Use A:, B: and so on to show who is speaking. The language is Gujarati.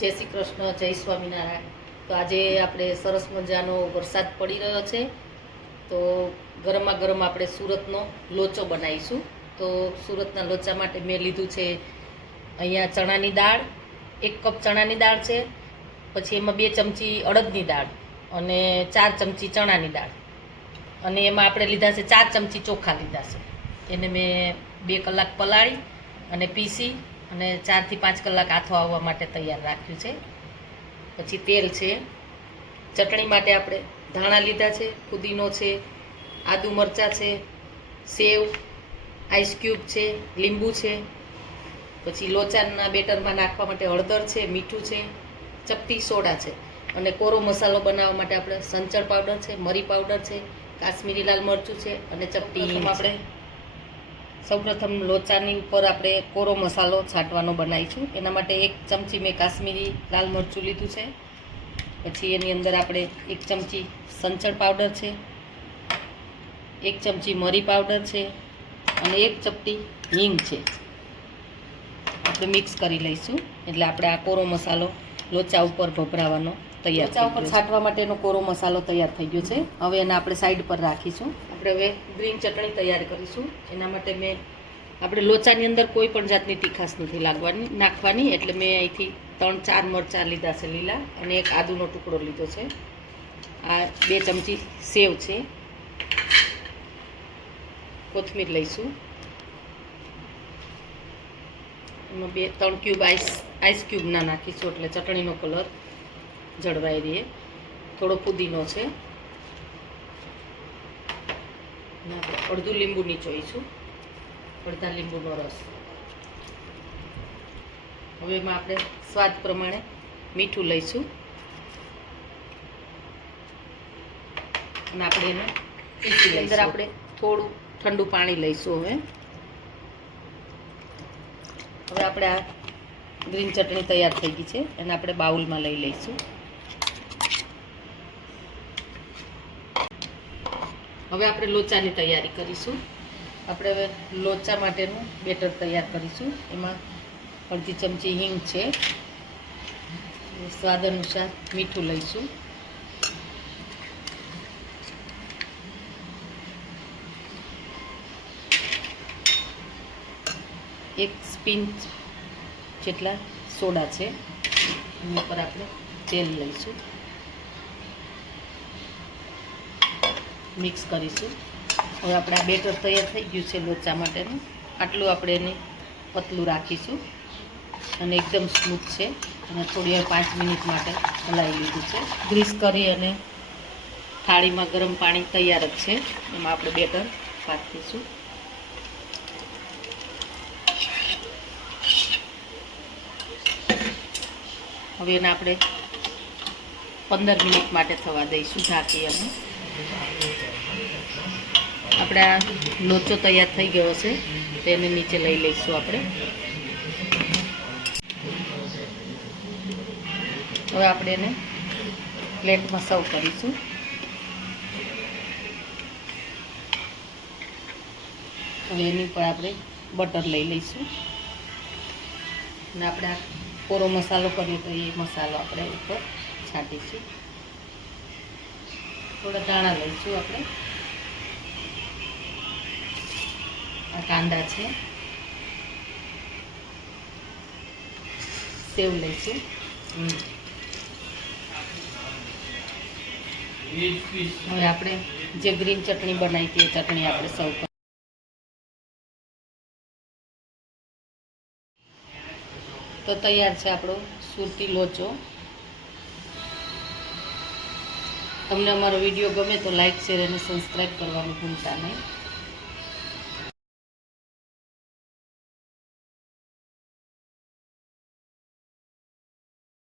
A: જય શ્રી કૃષ્ણ, જય સ્વામિનારાયણ. તો આજે આપણે સરસ મજાનો વરસાદ પડી રહ્યો છે. તો ગરમા ગરમ આપણે સુરતનો લોચો બનાવીશું. તો સુરતના લોચા માટે મેં લીધું છે અહીંયા ચણાની દાળ, એક કપ ચણાની દાળ છે. પછી એમાં બે ચમચી અડદની દાળ અને ચાર ચમચી ચણાની દાળ. અને એમાં આપણે લીધા છે ચાર ચમચી ચોખા લીધા છે. એને મેં બે કલાક પલાળી અને પીસી અને ચારથી પાંચ કલાક આથો આવવા માટે તૈયાર રાખ્યું છે. પછી તેલ છે. ચટણી માટે આપણે ધાણા લીધા છે ફુદીનો છે, આદુ મરચાં છે, સેવ આઈસ ક્યુબ છે, લીંબુ છે. પછી લોચાના બેટરમાં નાખવા માટે હળદર છે, મીઠું છે, ચપટી સોડા છે. અને કોરો મસાલો બનાવવા માટે આપણે સંચળ પાવડર છે, મરી પાવડર છે, કાશ્મીરી લાલ મરચું છે અને ચપટી આપણે સૌપ્રથમ લોચાની ઉપર આપણે કોરો મસાલો છાંટવાનો બનાવીશું. એના માટે એક ચમચી મેં કાશ્મીરી લાલ મરચું લીધું છે. પછી એની અંદર આપણે એક ચમચી સંચળ પાવડર છે. એક ચમચી મરી પાવડર છે. અને એક ચપટી હિંગ છે. આપણે મિક્સ કરી લઈશું. એટલે આપણે આ કોરો મસાલો લોચા ઉપર ભભરાવાનો તૈયાર લોચા ઉપર છાંટવા માટેનો કોરો મસાલો તૈયાર થઈ ગયો છે. હવે એને આપણે સાઈડ પર રાખીશું. આપણે હવે ગ્રીન ચટણી તૈયાર કરીશું. એના માટે મેં આપણે લોચાની અંદર કોઈ પણ જાતની તીખાશ નથી લાગવાની, નાખવાની. એટલે મેં અહીંથી ત્રણ, ચાર મરચાં લીધા છે લીલા અને એક આદુનો ટુકડો લીધો છે. આ બે ચમચી સેવ છે. કોથમીર લઈશું. એમાં બે, ત્રણ ક્યુબ આઈસ આઈસ ક્યુબ ના નાખીશું. એટલે ચટણીનો કલર જળવાઈ રહે. થોડો પુદીનો છે. આપણે અડધું લીંબુ નીચોઈશું અડધા લીંબુનો રસ. હવે એમાં આપણે સ્વાદ પ્રમાણે મીઠું લઈશું. અને આપણે એને અંદર આપણે થોડું ઠંડુ પાણી લઈશું હવે. હવે આપણે આ ગ્રીન ચટણી તૈયાર થઈ ગઈ છે. એને આપણે બાઉલમાં લઈ લઈશું. હવે આપણે લોચાની તૈયારી કરીશું. આપણે હવે લોચા માટેનું બેટર તૈયાર કરીશું. એમાં અડધી ચમચી હિંગ છે. સ્વાદ અનુસાર મીઠું લઈશું. એક સ્પિંચ જેટલા સોડા છે. એની ઉપર આપણે તેલ લઈશું. મિક્સ કરીશું. હવે આપણે આ બેટર તૈયાર થઈ ગયું છે લોચા માટેનું. આટલું આપણે એને પતલું રાખીશું. અને એકદમ સ્મૂથ છે. અને થોડી વાર પાંચ મિનિટ માટે હલાવી લીધું છે. ગ્રીસ કરી અને થાળીમાં ગરમ પાણી તૈયાર જ છે. એમાં આપણે બેટર પાથરીશું હવે એને આપણે પંદર મિનિટ માટે થવા દઈશું ઢાંકી અને. આપણે આ લોચો તૈયાર થઈ ગયો છે તેને નીચે લઈ લઈશું આપણે. હવે આપણે એને પ્લેટમાં સર્વ કરીશું. હવે એની પર આપણે બટર લઈ લઈશું. અને આપણે આ કોરો મસાલો કર્યો તો એ મસાલો આપણે ઉપર છાંટીશું. થોડા દાણા લઈશું આપણે. આ કાંદા છે. સેવ લઈશું. હવે આપણે જે ગ્રીન ચટણી બનાવી હતી એ ચટણી આપણે સૌ તો તૈયાર છે આપણો સુરતી લોચો. તમને અમારો વીડિયો ગમે તો લાઈક શેર અને સબસ્ક્રાઈબ કરવાનું ભૂલતા નહીં.